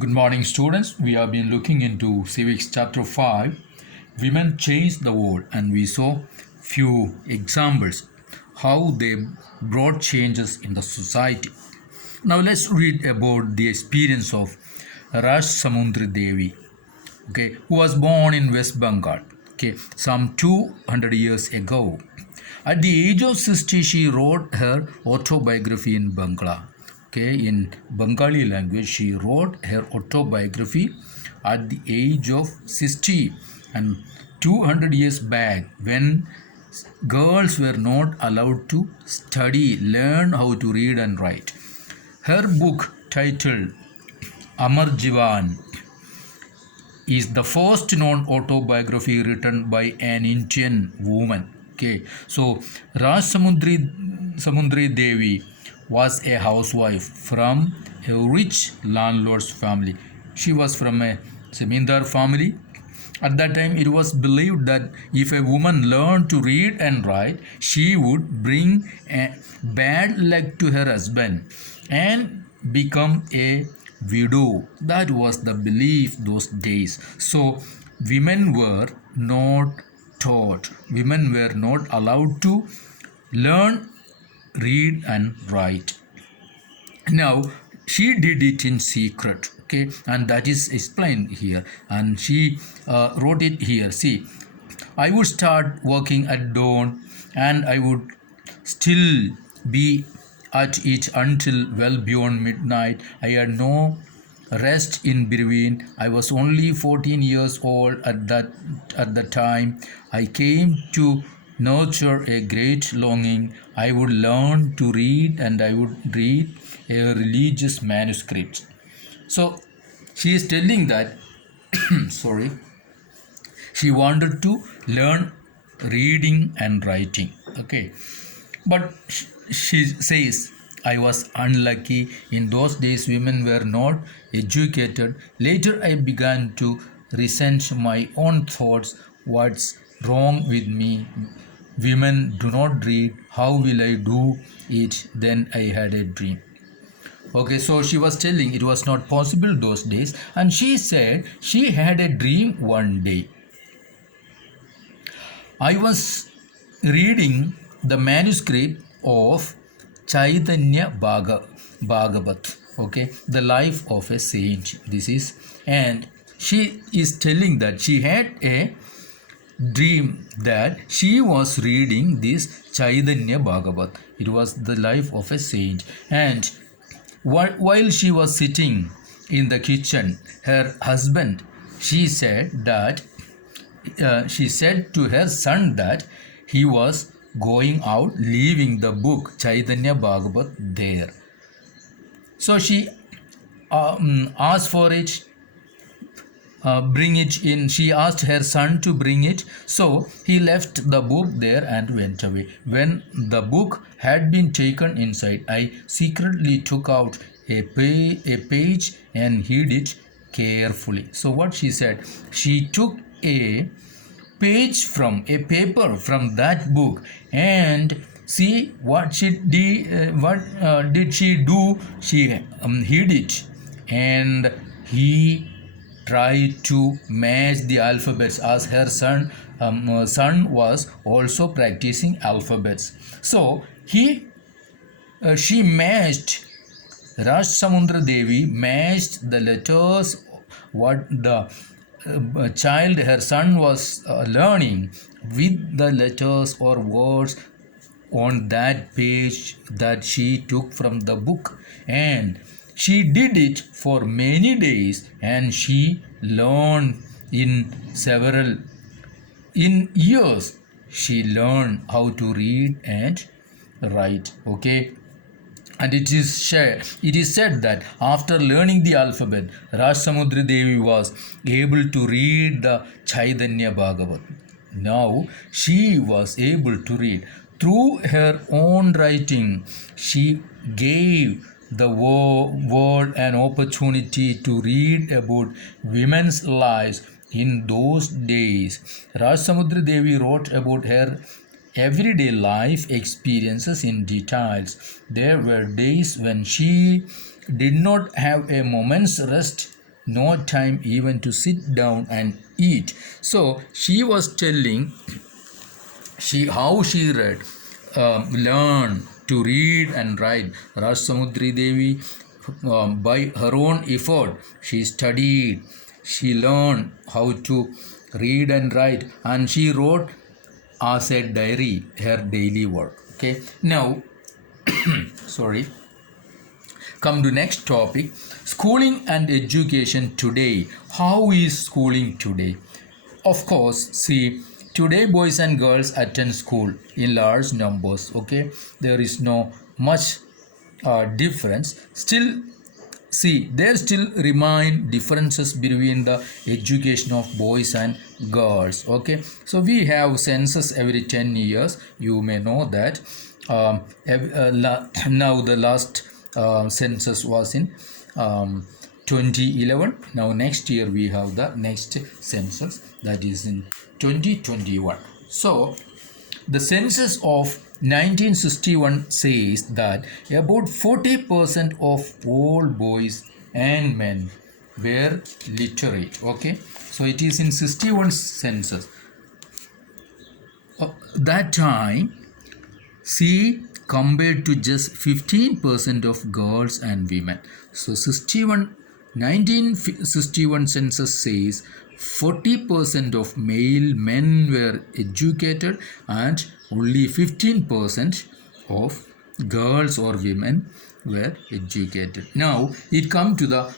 Good morning, students. We have been looking into Civics chapter 5. Women changed the world, and we saw few examples how they brought changes in the society. Now let's read about the experience of Raj Samundri Devi, who was born in West Bengal, some 200 years ago. At the age of 60, she wrote her autobiography in Bangla. In Bengali language, she wrote her autobiography at the age of 60. And 200 years back, when girls were not allowed to study, learn how to read and write. Her book titled Amar Jivan is the first known autobiography written by an Indian woman. So Raj Samundri Devi was a housewife from a rich landlord's family. She was from a Zamindar family. At that time, it was believed that if a woman learned to read and write, she would bring a bad luck to her husband and become a widow. That was the belief those days. So, women were not taught, women were not allowed to learn, read, and write. Now, she did it in secret, and that is explained here, and she wrote it here. See, I would start working at dawn, and I would still be at it until well beyond midnight. I had no rest in between. I was only 14 years old at the time. I came to nurture a great longing. I would learn to read, and I would read a religious manuscript. So she is telling that sorry, she wanted to learn reading and writing. But she says, I was unlucky. In those days, women were not educated. Later, I began to resent my own thoughts. What's wrong with me? Women do not read. How will I do it? Then I had a dream. So she was telling it was not possible those days, and she said she had a dream one day. I was reading the manuscript of Chaitanya Bhagavat, the life of a saint. And she is telling that she had a dream that she was reading this Chaitanya Bhagavat. It was the life of a saint, and while she was sitting in the kitchen, her husband, she said to her son that he was going out, leaving the book Chaitanya Bhagavat there. So she asked for it, bring it in. She asked her son to bring it. So he left the book there and went away. When the book had been taken inside, I secretly took out a page and hid it carefully. So what she said, she took a page from a paper from that book, and see what she did. What did she do? She hid it, and he tried to match the alphabets, as her son was also practicing alphabets. So she matched, Raj Samundra Devi matched the letters what the child, her son, was learning with the letters or words on that page that she took from the book, and she did it for many days, and she learned in years. She learned how to read and write. And it is said that after learning the alphabet, Raj Samudri Devi was able to read the Chaitanya Bhagavat. Now she was able to read. Through her own writing, she gave the world an opportunity to read about women's lives in those days. Raj Samudri Devi wrote about her everyday life experiences in details. There were days when she did not have a moment's rest no time even to sit down and eat. So she was telling how she learned to read and write. Rajsamudri Devi, by her own effort, she studied, she learned how to read and write, and she wrote as a diary her daily work. Okay, now sorry, come to next topic, schooling and education today. How is schooling today? Of course, see, today boys and girls attend school in large numbers. Okay, there is no much difference. Still, see, there still remain differences between the education of boys and girls. Okay, so we have census every 10 years. You may know that. Now the last census was in 2011. Now next year we have the next census, that is in 2021. So the census of 1961 says that about 40% of all boys and men were literate. Okay, so it is in 61 census. That time, see, compared to just 15% of girls and women. So 1961 census says 40% of male men were educated and only 15% of girls or women were educated. Now it comes to the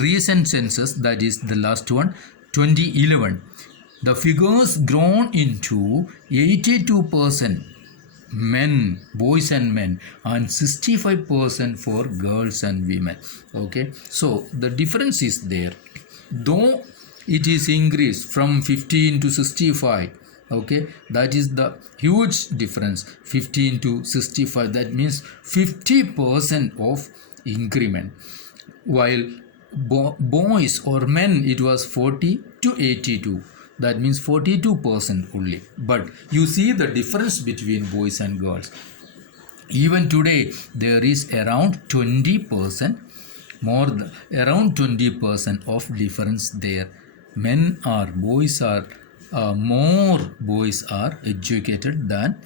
recent census, that is the last one, 2011. The figures grown into 82% men, boys and men, and 65% for girls and women. Okay, so the difference is there, though it is increased from 15 to 65. Okay, that is the huge difference, 15 to 65, that means 50% of increment, while boys or men it was 40 to 82, that means 42% only. But you see the difference between boys and girls. Even today there is around 20% more around 20% of difference there. Men are boys are more boys are educated than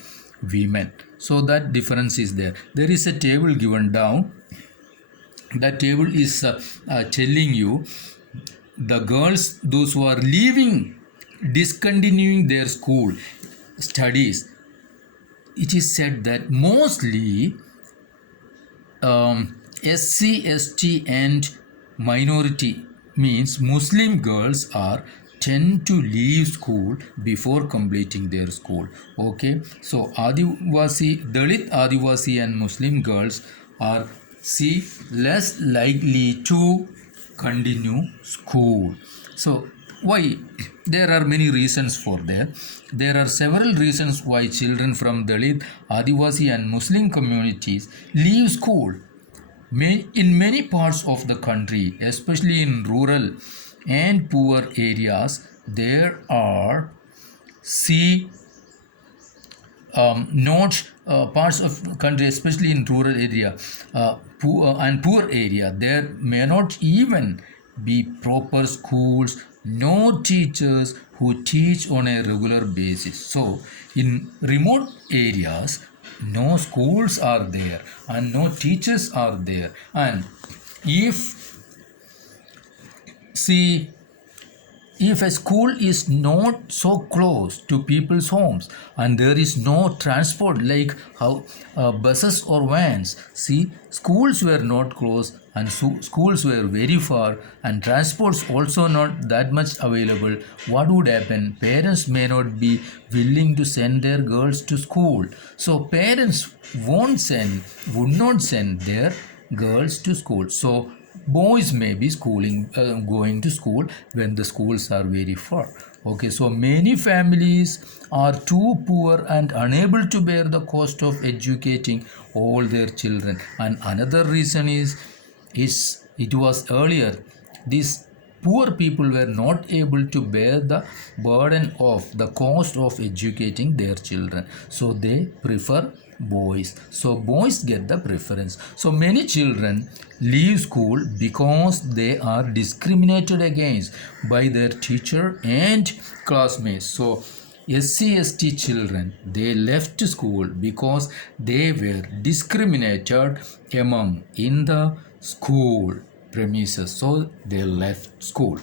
women, so that difference is there. There is a table given down. That table is telling you the girls, those who are leaving, discontinuing their school studies. It is said that mostly SC, ST and minority, means Muslim girls are tend to leave school before completing their school. Okay, so Adivasi, Dalit, Adivasi and Muslim girls are less likely to continue school. So why? There are many reasons for that. There are several reasons why children from Dalit, Adivasi and Muslim communities leave school. In many parts of the country, especially in rural and poor areas, there are not parts of country, especially in rural area poor area, there may not even be proper schools, no teachers who teach on a regular basis. So in remote areas, no schools are there and no teachers are there. And if a school is not so close to people's homes and there is no transport like how buses or vans, see, schools were not close and schools were very far and transports also not that much available, what would happen? Parents may not be willing to send their girls to school. So parents would not send their girls to school. So boys may be going to school when the schools are very far. Okay, so many families are too poor and unable to bear the cost of educating all their children. And another reason is it was earlier, these poor people were not able to bear the burden of the cost of educating their children, so they prefer boys. So boys get the preference. So many children leave school because they are discriminated against by their teacher and classmates. So SC/ST children, they left school because they were discriminated among in the school premises. So they left school.